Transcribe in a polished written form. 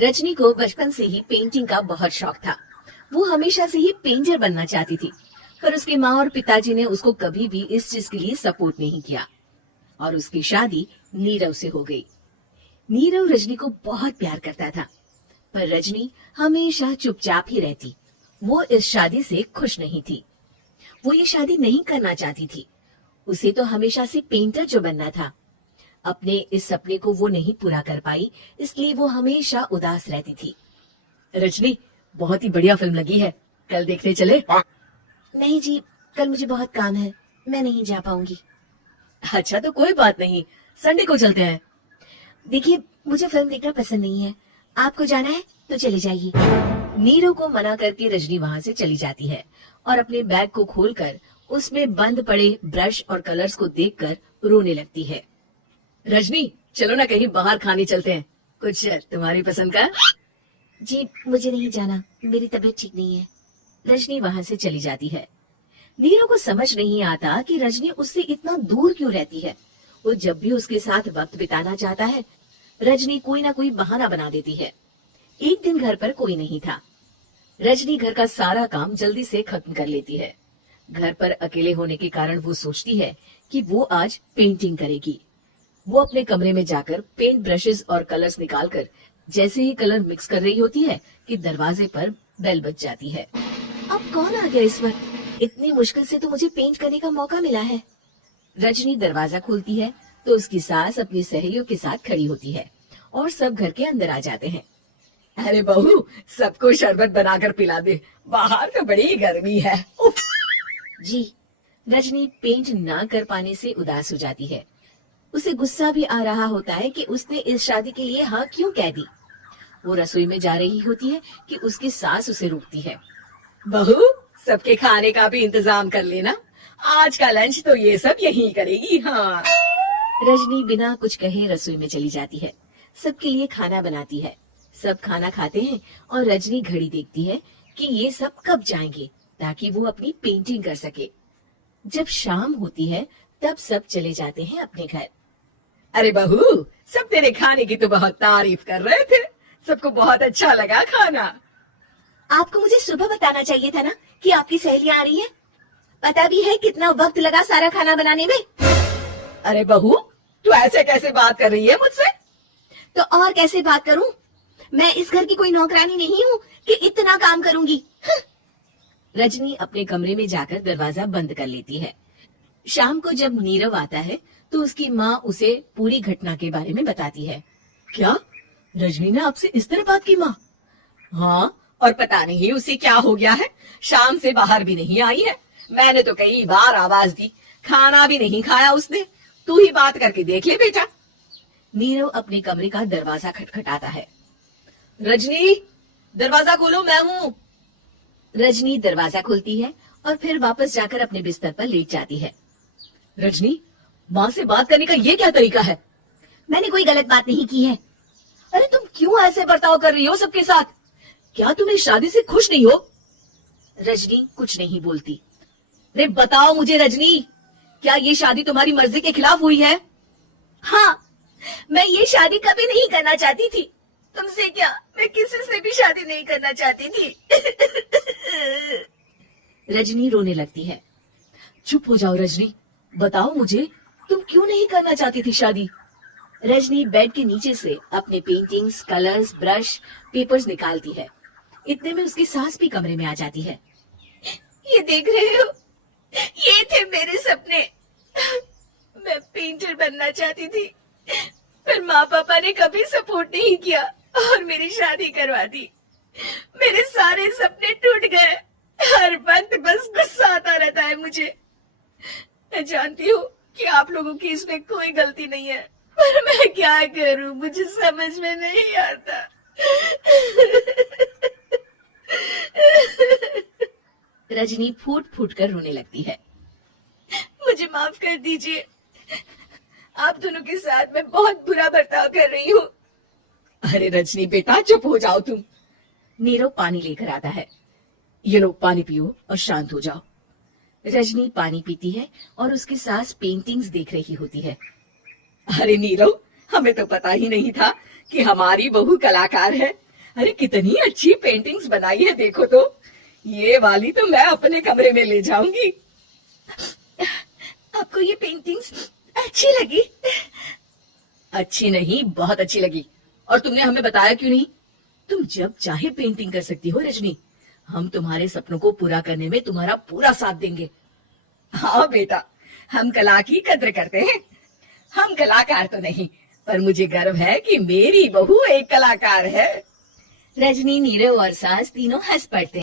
रजनी को बचपन से ही पेंटिंग का बहुत शौक था। वो हमेशा से ही पेंटर बनना चाहती थी, पर उसकी माँ और पिताजी ने उसको कभी भी इस चीज के लिए सपोर्ट नहीं किया और उसकी शादी नीरव से हो गई। नीरव रजनी को बहुत प्यार करता था, पर रजनी हमेशा चुपचाप ही रहती। वो इस शादी से खुश नहीं थी। वो ये शादी नहीं करना चाहती थी। उसे तो हमेशा से पेंटर जो बनना था। अपने इस सपने को वो नहीं पूरा कर पाई, इसलिए वो हमेशा उदास रहती थी। रजनी, बहुत ही बढ़िया फिल्म लगी है, कल देखने चले? नहीं जी, कल मुझे बहुत काम है, मैं नहीं जा पाऊंगी। अच्छा तो कोई बात नहीं, संडे को चलते हैं। देखिए, मुझे फिल्म देखना पसंद नहीं है, आपको जाना है तो चले जाइए। नीरव को मना करके रजनी वहाँ से चली जाती है और अपने बैग को खोलकर उसमें बंद पड़े ब्रश और कलर्स को देखकर रोने लगती है। रजनी, चलो ना कहीं बाहर खाने चलते हैं, कुछ तुम्हारी पसंद का। जी मुझे नहीं जाना, मेरी तबीयत ठीक नहीं है। रजनी वहाँ से चली जाती है। नीरव को समझ नहीं आता कि रजनी उससे इतना दूर क्यों रहती है। वो जब भी उसके साथ वक्त बिताना चाहता है, रजनी कोई ना कोई बहाना बना देती है। एक दिन घर पर कोई नहीं था। रजनी घर का सारा काम जल्दी से खत्म कर लेती है। घर पर अकेले होने के कारण वो सोचती है कि वो आज पेंटिंग करेगी। वो अपने कमरे में जाकर पेंट ब्रशेस और कलर्स निकालकर जैसे ही कलर मिक्स कर रही होती है कि दरवाजे पर बेल बज जाती है। अब कौन आ गया इस वक्त? इतनी मुश्किल से तो मुझे पेंट करने का मौका मिला है। रजनी दरवाजा खोलती है तो उसकी सास अपनी सहेलियों के साथ खड़ी होती है और सब घर के अंदर आ जाते हैं। अरे बहू, सबको शरबत बनाकर पिला दे, बाहर तो बड़ी गर्मी है। उफ। जी। रजनी पेंट ना कर पाने से उदास हो जाती है। उसे गुस्सा भी आ रहा होता है कि उसने इस शादी के लिए हाँ क्यों कह दी। वो रसोई में जा रही होती है कि उसकी सास उसे रोकती है। बहू, सबके खाने का भी इंतजाम कर लेना, आज का लंच तो ये सब यही करेगी। हाँ। रजनी बिना कुछ कहे रसोई में चली जाती है, सबके लिए खाना बनाती है। सब खाना खाते हैं और रजनी घड़ी देखती है कि ये सब कब जाएंगे ताकि वो अपनी पेंटिंग कर सके। जब शाम होती है तब सब चले जाते हैं अपने घर। अरे बहू, सब तेरे खाने की तो बहुत तारीफ कर रहे थे, सबको बहुत अच्छा लगा खाना। आपको मुझे सुबह बताना चाहिए था ना कि आपकी सहेलियां आ रही हैं। पता भी है कितना वक्त लगा सारा खाना बनाने में। अरे बहू, तू ऐसे कैसे बात कर रही है मुझसे? तो और कैसे बात करूं? मैं इस घर की कोई नौकरानी नहीं हूँ कि इतना काम करूंगी। रजनी अपने कमरे में जाकर दरवाजा बंद कर लेती है। शाम को जब नीरव आता है तो उसकी माँ उसे पूरी घटना के बारे में बताती है। क्या रजनी ने आपसे इस तरह बात की माँ? हाँ, और पता नहीं उसे क्या हो गया है, शाम से बाहर भी नहीं आई है। मैंने तो कई बार आवाज दी, खाना भी नहीं खाया उसने। तू ही बात करके देख ले बेटा। नीरव अपने कमरे का दरवाजा खटखटाता है। रजनी, दरवाजा खोलो, मैं हूँ। रजनी दरवाजा खोलती है और फिर वापस जाकर अपने बिस्तर पर लेट जाती है। रजनी, माँ से बात करने का ये क्या तरीका है? मैंने कोई गलत बात नहीं की है। अरे तुम क्यों ऐसे बर्ताव कर रही हो सबके साथ? क्या तुम इस शादी से खुश नहीं हो? रजनी कुछ नहीं बोलती। अरे बताओ मुझे रजनी, क्या ये शादी तुम्हारी मर्जी के खिलाफ हुई है? हाँ, मैं ये शादी कभी नहीं करना चाहती थी। तुमसे क्या, मैं किसी से भी शादी नहीं करना चाहती थी। रजनी रोने लगती है। चुप हो जाओ रजनी, बताओ मुझे, तुम क्यों नहीं करना चाहती थी शादी? रजनी बेड के नीचे से अपने पेंटिंग्स, कलर्स, ब्रश, पेपर्स निकालती है। इतने में उसकी सास भी कमरे में आ जाती है। ये देख रहे हो, ये थे मेरे सपने। मैं पेंटर बनना चाहती थी, पर माँ पापा ने कभी सपोर्ट नहीं किया और मेरी शादी करवा दी। मेरे सारे सपने टूट गए। हर वक्त बस गुस्सा आता रहता है मुझे। मैं जानती हूँ कि आप लोगों की इसमें कोई गलती नहीं है, पर मैं क्या करूँ, मुझे समझ में नहीं आता। रजनी फूट फूट कर रोने लगती है। मुझे माफ कर दीजिए, आप दोनों के साथ मैं बहुत बुरा बर्ताव कर रही हूँ। अरे रजनी बेटा, चुप हो जाओ तुम। नीरव पानी लेकर आता है। ये लो पानी पियो और शांत हो जाओ। रजनी पानी पीती है और उसकी सास पेंटिंग्स देख रही होती है। अरे नीरव, हमें तो पता ही नहीं था कि हमारी बहू कलाकार है। अरे कितनी अच्छी पेंटिंग्स बनाई है देखो तो। ये वाली तो मैं अपने कमरे में ले जाऊंगी। आपको ये पेंटिंग्स अच्छी लगी? अच्छी नहीं, बहुत अच्छी लगी। और तुमने हमें बताया क्यों नहीं? तुम जब चाहे पेंटिंग कर सकती हो रजनी। हम तुम्हारे सपनों को पूरा करने में तुम्हारा पूरा साथ देंगे। हाँ बेटा, हम कला की कद्र करते हैं। हम कलाकार तो नहीं, पर मुझे गर्व है कि मेरी बहू एक कलाकार है। रजनी, नीरव और सास तीनों हंस पड़ते